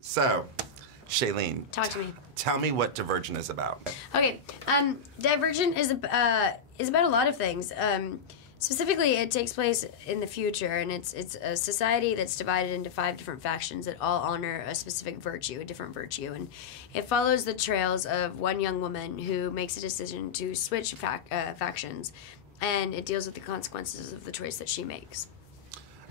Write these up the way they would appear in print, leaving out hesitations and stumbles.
So, Shailene, talk to me. Tell me what Divergent is about. Okay, Divergent is about a lot of things. Specifically, it takes place in the future, and it's a society that's divided into 5 different factions that all honor a specific virtue, a different virtue, and it follows the trails of one young woman who makes a decision to switch factions, and it deals with the consequences of the choice that she makes.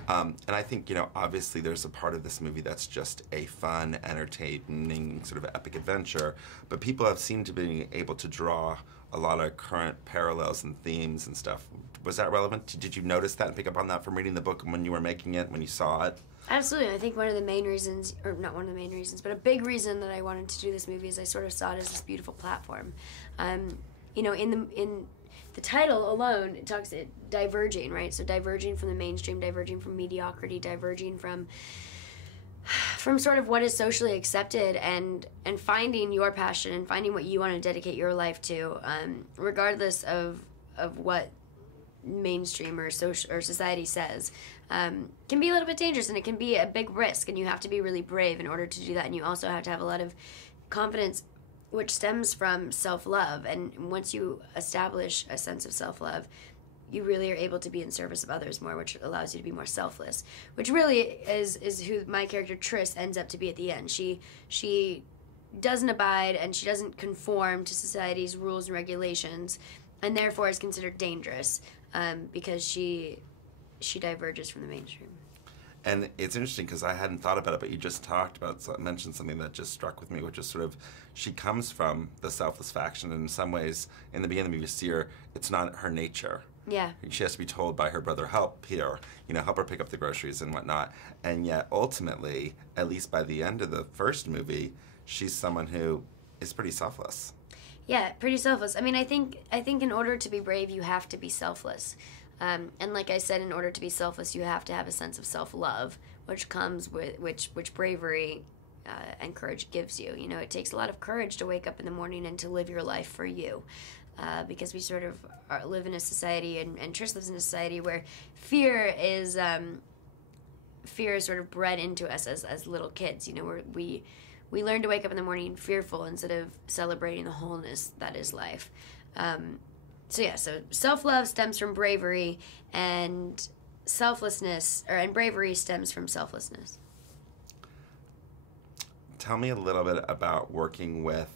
And I think, obviously there's a part of this movie that's just a fun, entertaining, sort of epic adventure, but people have seemed to be able to draw a lot of current parallels and themes and stuff. Was that relevant? Did you notice that and pick up on that from reading the book when you were making it, when you saw it? Absolutely. I think one of the main reasons, or not one of the main reasons, but a big reason that I wanted to do this movie is I sort of saw it as this beautiful platform. In the title alone, it talks diverging, right? So diverging from the mainstream, diverging from mediocrity, diverging from sort of what is socially accepted, and finding your passion and finding what you want to dedicate your life to, regardless of what mainstream or society says, can be a little bit dangerous, and it can be a big risk, and you have to be really brave in order to do that, and you also have to have a lot of confidence, which stems from self-love. And once you establish a sense of self-love, you really are able to be in service of others more, which allows you to be more selfless, which really is who my character Tris ends up to be at the end. She doesn't abide, and she doesn't conform to society's rules and regulations, and therefore is considered dangerous, because she diverges from the mainstream. And it's interesting because I hadn't thought about it, but you just mentioned something that just struck with me, which is sort of, she comes from the selfless faction, and in some ways, in the beginning of the movie, you see her, it's not her nature. Yeah. She has to be told by her brother, help her pick up the groceries and whatnot. And yet, ultimately, at least by the end of the first movie, she's someone who is pretty selfless. Yeah, pretty selfless. I mean, I think in order to be brave, you have to be selfless. And like I said, in order to be selfless, you have to have a sense of self-love, which comes with which bravery and courage gives you. It takes a lot of courage to wake up in the morning and to live your life for you, because we sort of live in a society, and Tris lives in a society where fear is sort of bred into us as little kids. Where we learn to wake up in the morning fearful instead of celebrating the wholeness that is life. So self-love stems from bravery, and bravery stems from selflessness. Tell me a little bit about working with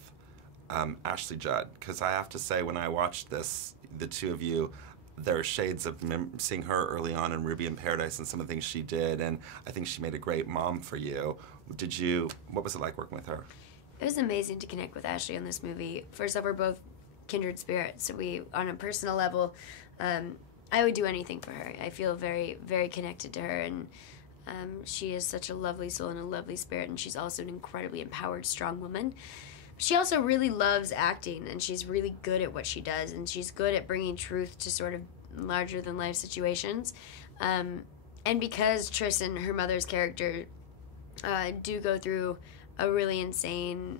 Ashley Judd, because I have to say, when I watched this, the two of you, there are shades of seeing her early on in Ruby in Paradise and some of the things she did, and I think she made a great mom for you. What was it like working with her? It was amazing to connect with Ashley on this movie. First off, we're both kindred spirits, so on a personal level, I would do anything for her. I feel very, very connected to her, and she is such a lovely soul and a lovely spirit, and she's also an incredibly empowered, strong woman. She also really loves acting, and she's really good at what she does, and she's good at bringing truth to sort of larger-than-life situations. And because Tris and her mother's character do go through a really insane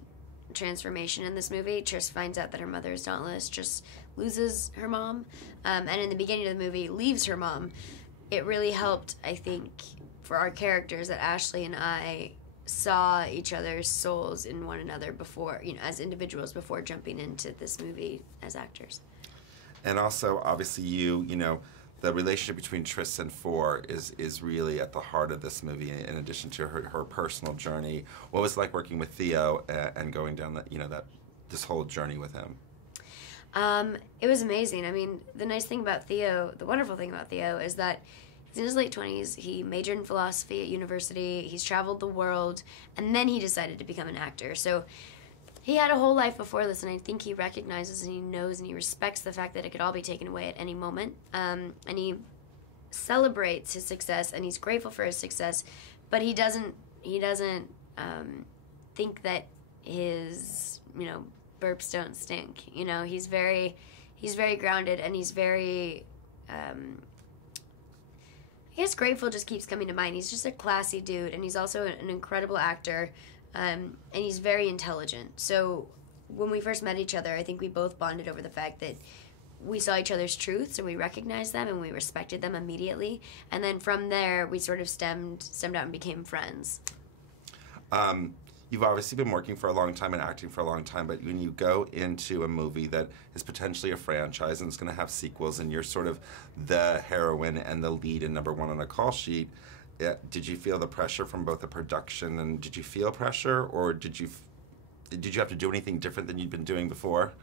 transformation in this movie, Tris finds out that her mother is dauntless, just loses her mom, and in the beginning of the movie leaves her mom. It really helped, I think, for our characters that Ashley and I saw each other's souls in one another before, as individuals, before jumping into this movie as actors. And also, obviously, the relationship between Tris and Four is really at the heart of this movie, in addition to her personal journey. What was it like working with Theo and going down this whole journey with him? It was amazing. I mean, the wonderful thing about Theo is that he's in his late 20s, he majored in philosophy at university, he's traveled the world, and then he decided to become an actor. So he had a whole life before this, and I think he recognizes and he knows and he respects the fact that it could all be taken away at any moment. And he celebrates his success, and he's grateful for his success, but he doesn't think that his, burps don't stink. He's very grounded, and he's very, I guess grateful just keeps coming to mind. He's just a classy dude, and he's also an incredible actor. And he's very intelligent. So when we first met each other, I think we both bonded over the fact that we saw each other's truths, and we recognized them, and we respected them immediately. And then from there, we sort of stemmed out and became friends. you've obviously been working for a long time and acting for a long time, but when you go into a movie that is potentially a franchise and it's going to have sequels, and you're sort of the heroine and the lead and number one on a call sheet, did you feel the pressure from both the production, and did you feel pressure, or did you have to do anything different than you'd been doing before?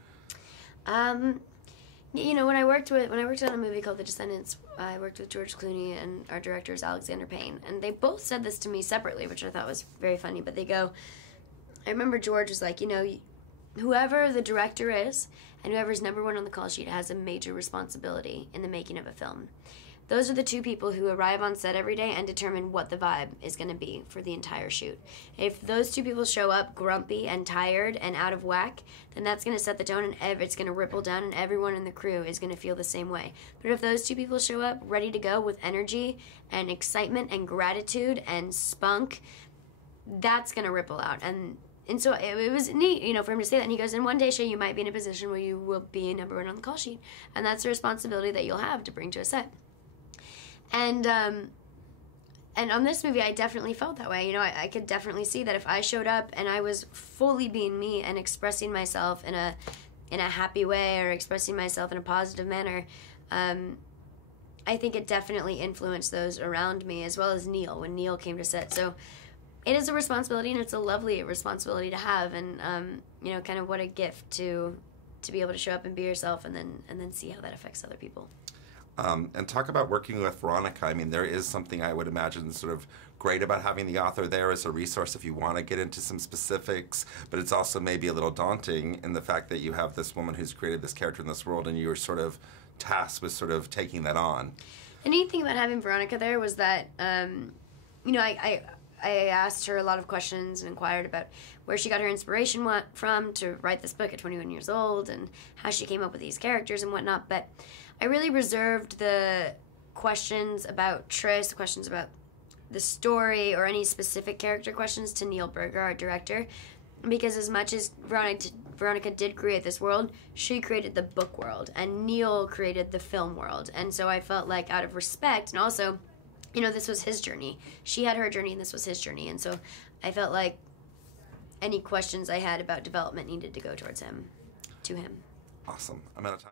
You know, when I worked on a movie called The Descendants, I worked with George Clooney and our director is Alexander Payne, and they both said this to me separately, which I thought was very funny. But they go, I remember George was like, you know, whoever the director is and whoever's number one on the call sheet has a major responsibility in the making of a film. Those are the two people who arrive on set every day and determine what the vibe is going to be for the entire shoot. If those two people show up grumpy and tired and out of whack, then that's going to set the tone, and it's going to ripple down, and everyone in the crew is going to feel the same way. But if those two people show up ready to go with energy and excitement and gratitude and spunk, that's going to ripple out. And so it was neat, you know, for him to say that. And he goes, and one day, Shay, you might be in a position where you will be number one on the call sheet. And that's a responsibility that you'll have to bring to a set. And on this movie, I definitely felt that way. You know, I could definitely see that if I showed up and I was fully being me and expressing myself in a happy way or expressing myself in a positive manner, I think it definitely influenced those around me, as well as Neil, when Neil came to set. So it is a responsibility, and it's a lovely responsibility to have. And, you know, kind of what a gift to be able to show up and be yourself, and then see how that affects other people. And talk about working with Veronica. I mean, there is something I would imagine sort of great about having the author there as a resource if you want to get into some specifics, but it's also maybe a little daunting in the fact that you have this woman who's created this character in this world, and you're sort of tasked with sort of taking that on. The neat thing about having Veronica there was that, you know, I asked her a lot of questions and inquired about where she got her inspiration from to write this book at 21 years old, and how she came up with these characters and whatnot. But I really reserved the questions about Tris, the questions about the story, or any specific character questions to Neil Berger, our director, because as much as Veronica did create this world, she created the book world, and Neil created the film world. And so I felt like, out of respect, and also, you know, this was his journey. She had her journey, and this was his journey. And so I felt like any questions I had about development needed to go towards him, to him. Awesome. I'm out of time.